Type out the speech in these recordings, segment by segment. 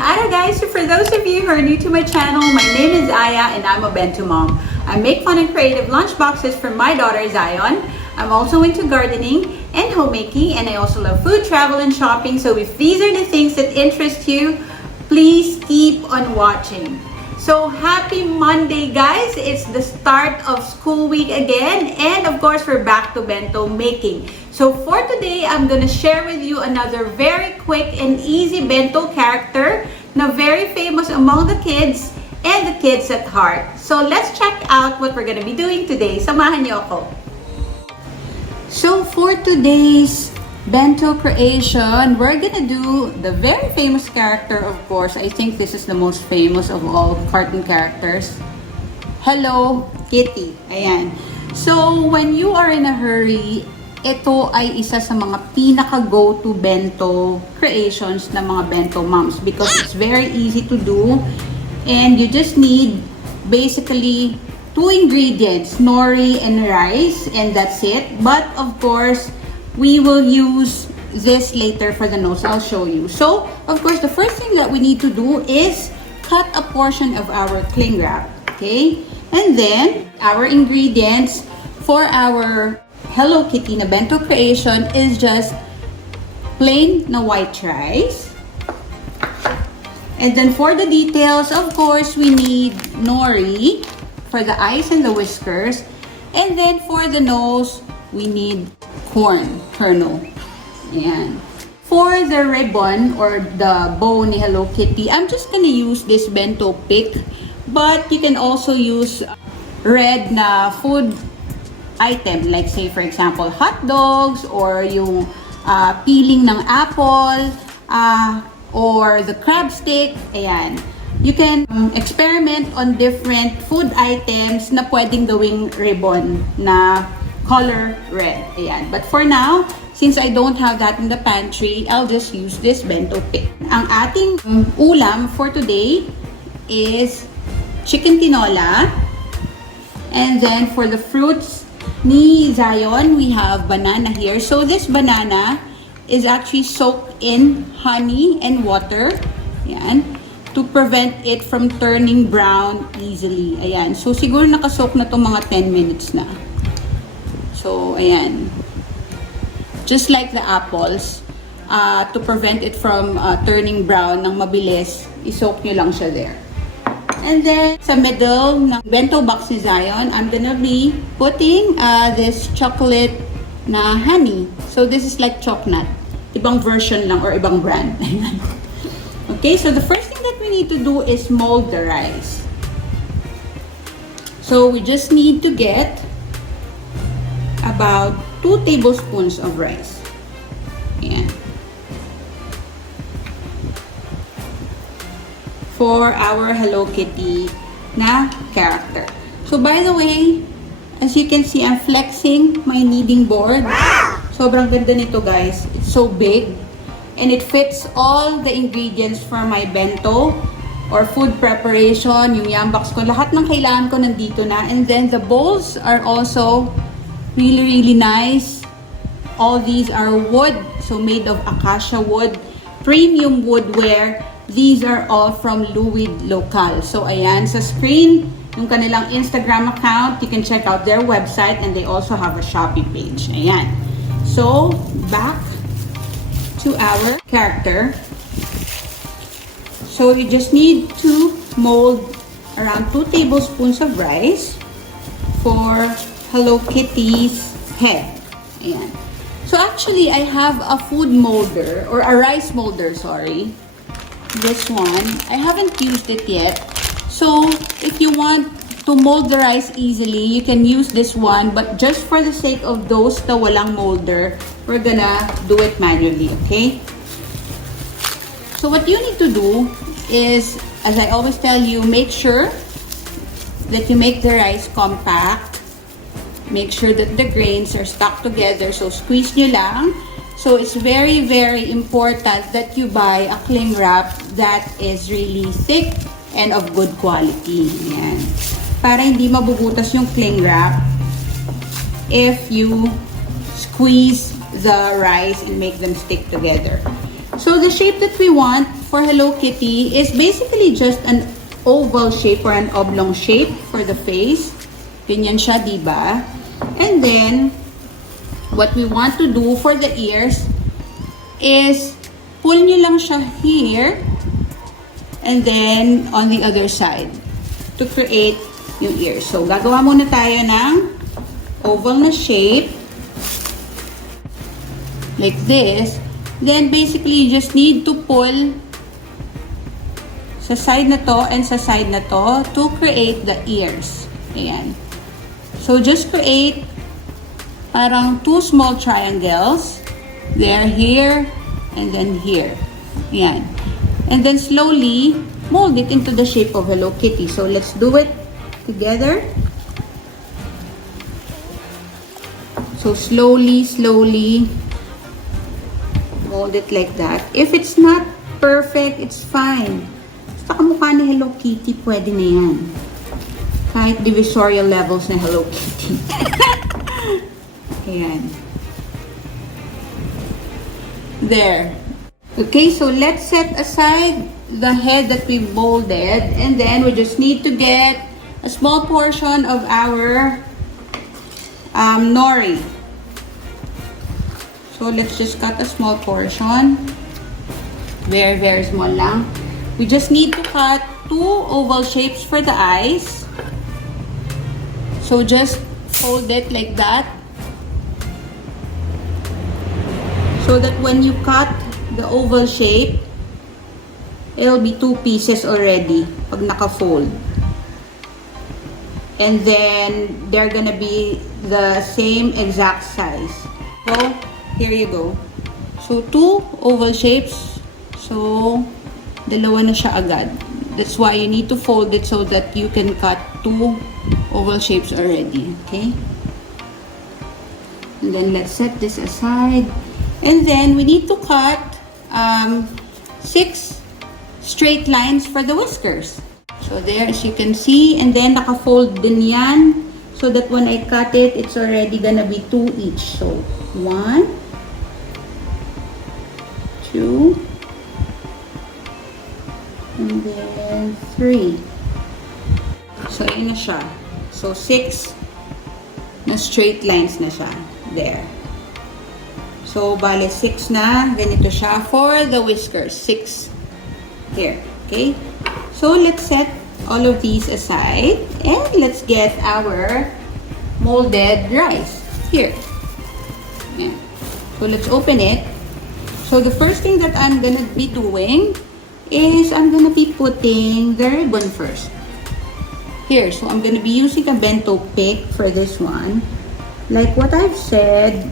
Alright guys, so for those of you who are new to my channel, my name is Aya and I'm a Bento mom. I make fun and creative lunchboxes for my daughter Zion. I'm also into gardening and homemaking, and I also love food, travel, and shopping. So if these are the things that interest you, please keep on watching. So happy Monday guys! It's the start of school week again, and of course we're back to bento making. So for today, I'm gonna share with you another very quick and easy bento character na very famous among the kids and the kids at heart. So let's check out what we're gonna be doing today. Samahan niyo ako. So for today's bento creation, we're gonna do the very famous character, of course. I think this is the most famous of all cartoon characters. Hello Kitty. Ayan. So when you are in a hurry, ito ay isa sa mga pinaka-go-to bento creations ng mga bento moms because it's very easy to do and you just need basically two ingredients, nori and rice, and that's it. But of course, we will use this later for the nose. I'll show you. So, of course, the first thing that we need to do is cut a portion of our cling wrap, okay? And then, our ingredients for our Hello Kitty na bento creation is just plain na white rice. And then for the details, of course, we need nori for the eyes and the whiskers. And then for the nose, we need corn kernel. Ayan. For the ribbon or the bow ni Hello Kitty, I'm just gonna use this bento pick. But you can also use red na food item, like say for example hot dogs or yung peeling ng apple or the crab stick. Ayan, you can experiment on different food items na pwedeng gawing ribbon na color red. Ayan, but for now, since I don't have that in the pantry, I'll just use this bento pick. Ang ating ulam for today is chicken tinola, and then for the fruits ni Zion, we have banana here. So this banana is actually soaked in honey and water. Ayan. To prevent it from turning brown easily. Ayan. So siguro nakasoak na to mga 10 minutes na. So ayan. Just like the apples, to prevent it from turning brown ng mabilis, isoak nyo lang siya there. And then, sa middle ng bento box ni Zion, I'm gonna be putting this chocolate na honey. So, this is like chocolate. Ibang version lang or ibang brand. Okay, so the first thing that we need to do is mold the rice. So, we just need to get about 2 tablespoons of rice. Ayan. For our Hello Kitty na character. So by the way, as you can see, I'm flexing my kneading board. Sobrang ganda nito guys. It's so big. And it fits all the ingredients for my bento or food preparation, yung yam box ko. Lahat ng kailangan ko nandito na. And then the bowls are also really nice. All these are wood. So made of acacia wood. Premium woodware. These are all from Louis Local. So, ayan, sa screen, yung kanilang Instagram account, you can check out their website, and they also have a Shopee page. Ayan. So, back to our character. So, you just need to mold around 2 tablespoons of rice for Hello Kitty's head. Ayan. So, actually, I have a food molder, or a rice molder, sorry. This one. I haven't used it yet. So, if you want to mold the rice easily, you can use this one. But just for the sake of those na walang molder, we're gonna do it manually, okay? So, what you need to do is, as I always tell you, make sure that you make the rice compact. Make sure that the grains are stuck together. So, squeeze nyo lang. So, it's very important that you buy a cling wrap that is really thick and of good quality. Ayan. Para hindi mabubutas yung cling wrap if you squeeze the rice and make them stick together. So the shape that we want for Hello Kitty is basically just an oval shape or an oblong shape for the face. Ganyan siya, diba? And then, what we want to do for the ears is pull nyo lang siya here and then on the other side to create yung ears. So, gagawa muna tayo ng oval na shape like this. Then, basically, you just need to pull sa side na to and sa side na to create the ears. Ayan. So, just create parang 2 small triangles. There, here, and then here. Ayan. And then, slowly, mold it into the shape of Hello Kitty. So, let's do it together. So, slowly, mold it like that. If it's not perfect, it's fine. Basta kamukha ni Hello Kitty, pwede na yan. Kahit divisorial levels na Hello Kitty. Ayan. There. Okay, so let's set aside the head that we molded. And then we just need to get a small portion of our nori. So, let's just cut a small portion. Very, very small lang. We just need to cut 2 oval shapes for the eyes. So, just fold it like that. So that when you cut the oval shape, it'll be 2 pieces already pag naka-fold. And then, they're gonna be the same exact size. So, here you go. So, 2 oval shapes. So, dalawa na siya agad. That's why you need to fold it so that you can cut 2 oval shapes already. Okay? And then, let's set this aside. And then, we need to cut 6 straight lines for the whiskers. So, there, as you can see. And then, naka-fold din yan. So that when I cut it, it's already gonna be 2 each. So, 1, 2, and then 3. So, yun na siya. So, 6 na straight lines na siya. There. So, bale 6 na. Ganito siya for the whiskers. 6 here. Okay? So, let's set all of these aside. And let's get our molded rice. Here. Yeah. So, let's open it. So, the first thing that I'm gonna be doing is I'm gonna be putting the ribbon first. Here. So, I'm gonna be using a bento pick for this one. Like what I've said,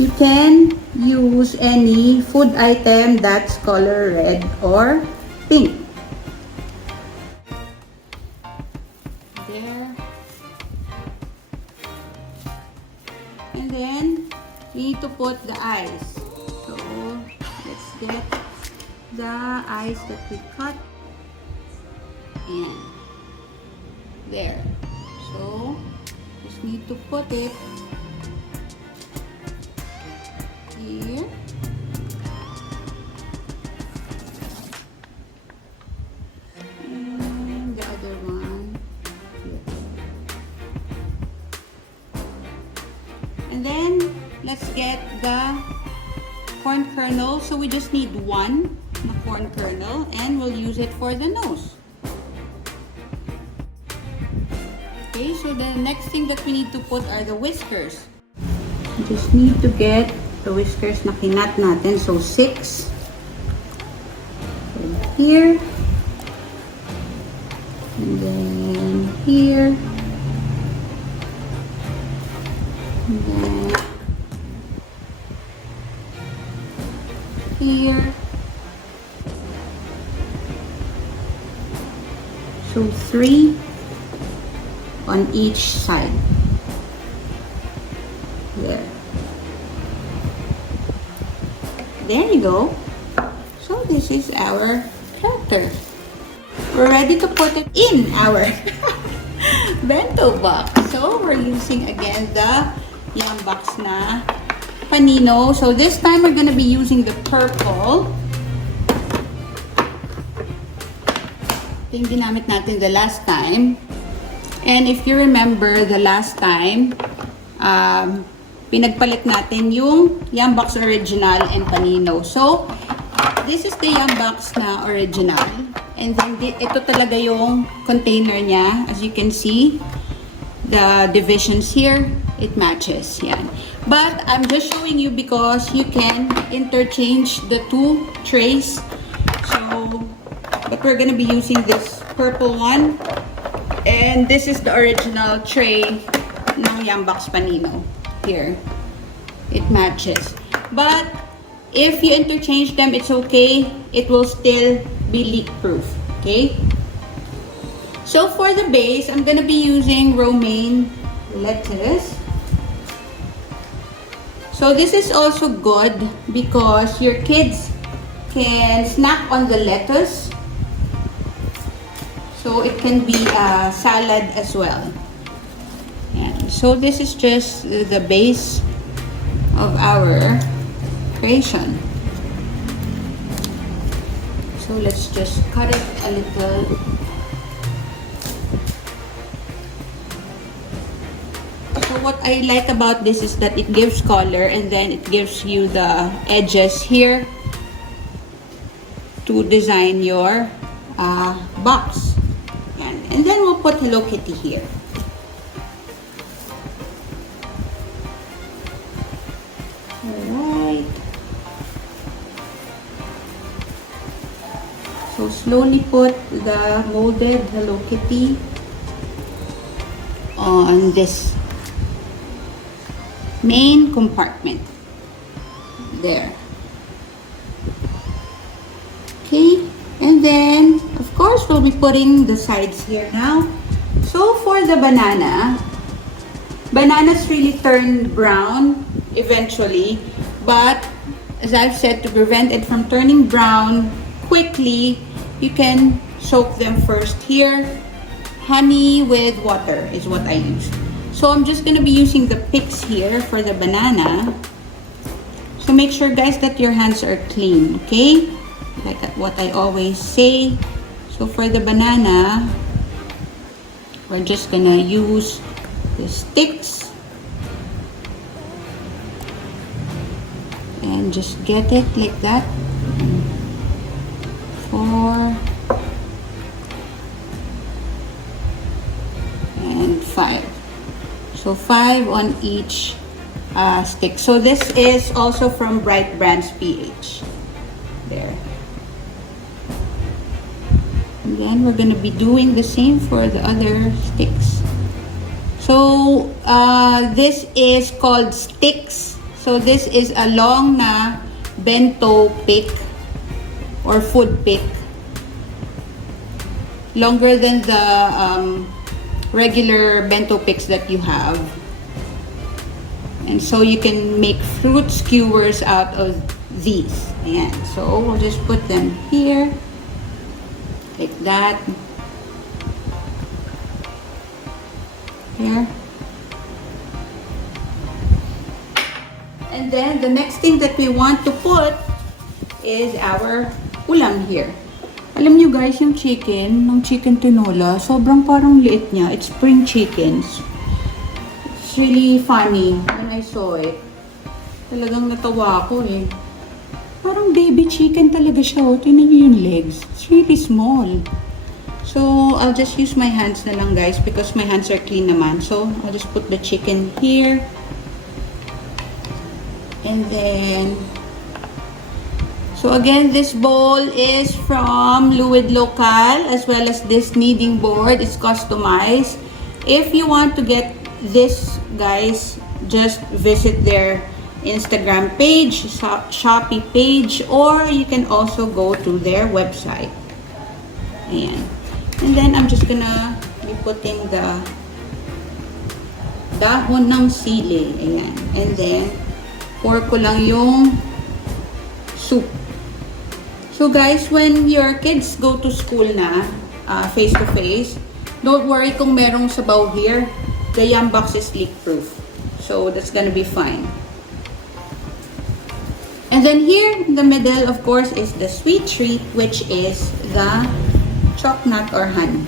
you can use any food item that's color red or pink. There. And then, you need to put the eyes. So, let's get the eyes that we cut in. There. So, just need to put it here. And the other one here. And then, let's get the corn kernel. So we just need 1 corn kernel and we'll use it for the nose. Okay, so the next thing that we need to put are the whiskers. We just need to get the whiskers na kinat natin. So 6 here. And then here. And then here. So 3 on each side. There. There you go. So this is our character. We're ready to put it in our bento box. So we're using again the Lunchbox na panino. So this time we're gonna be using the purple. Ito yung ginamit natin the last time. And if you remember the last time, pinagpalit natin yung Lunchbox original and panino. So, this is the Lunchbox na original. And then, ito talaga yung container niya. As you can see, the divisions here, it matches. Yan. But, I'm just showing you because you can interchange the two trays. So, but we're gonna be using this purple one. And this is the original tray ng Lunchbox panino. Here. It matches. But, if you interchange them, it's okay. It will still be leak-proof. Okay? So, for the base, I'm gonna be using romaine lettuce. So, this is also good because your kids can snack on the lettuce. So, it can be a salad as well. And so, this is just the base of our creation. So, let's just cut it a little. So, what I like about this is that it gives color and then it gives you the edges here to design your box. And then we'll put Hello Kitty here. Alright. So slowly put the molded Hello Kitty on this main compartment. There. Okay. And then, of course, we'll be putting the sides here now. So for the bananas really turn brown eventually. But, as I've said, to prevent it from turning brown quickly, you can soak them first here. Honey with water is what I use. So I'm just going to be using the picks here for the banana. So make sure, guys, that your hands are clean, okay? Like what I always say. So for the banana, we're just gonna use the sticks and just get it like that. 4 and 5. So 5 on each stick. So this is also from Bright Brands PH. There. And then we're going to be doing the same for the other sticks. So, this is called sticks. So, this is a long na bento pick or food pick. Longer than the regular bento picks that you have. And so, you can make fruit skewers out of these. Ayan. So, we'll just put them here. Like that. Here. And then the next thing that we want to put is our ulam here. Alam nyo guys, yung chicken, ng chicken tinola, sobrang parang liit niya. It's spring chickens. It's really funny when I saw it. Talagang natawa ako eh. Parang baby chicken talaga siya. O, tingnan nyo yung legs. It's really small. So, I'll just use my hands na lang, guys, because my hands are clean naman. So, I'll just put the chicken here. And then, so again, this bowl is from Fluid Local, as well as this kneading board. It's customized. If you want to get this, guys, just visit their Instagram page, Shopee page, or you can also go to their website. Ayan. And then I'm just gonna be putting the dahon ng sili. Ayan. And then pour ko lang yung soup. So guys, when your kids go to school na, face to face, don't worry kung merong sabaw here. The Lunchbox is leak proof. So that's gonna be fine. And then here in the middle, of course, is the sweet treat, which is the chocolate or honey.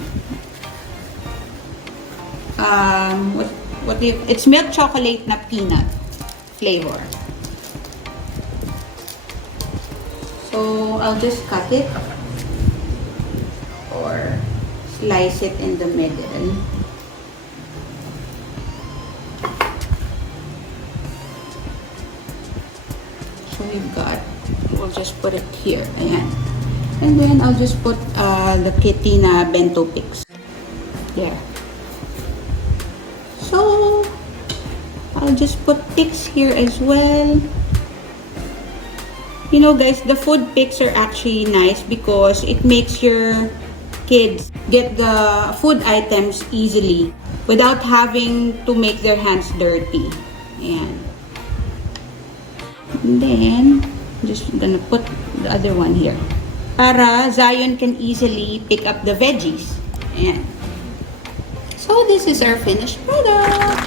It's milk chocolate na peanut flavor. So I'll just cut it or slice it in the middle. So we'll just put it here. Ayan. And then I'll just put the kitty na bento picks. There. So I'll just put picks here as well. You know guys, the food picks are actually nice because it makes your kids get the food items easily without having to make their hands dirty. Ayan. And then, I'm just gonna put the other one here. Para Zion can easily pick up the veggies. Ayan. So, this is our finished product.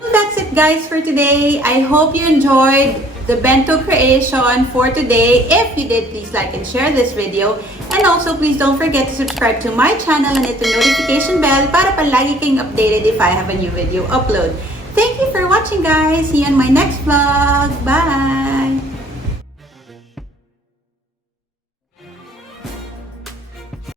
So, that's it guys for today. I hope you enjoyed the bento creation for today. If you did, please like and share this video. And also, please don't forget to subscribe to my channel and hit the notification bell para palagi kayong updated if I have a new video upload. Thank you for watching guys. See you on my next vlog. Bye!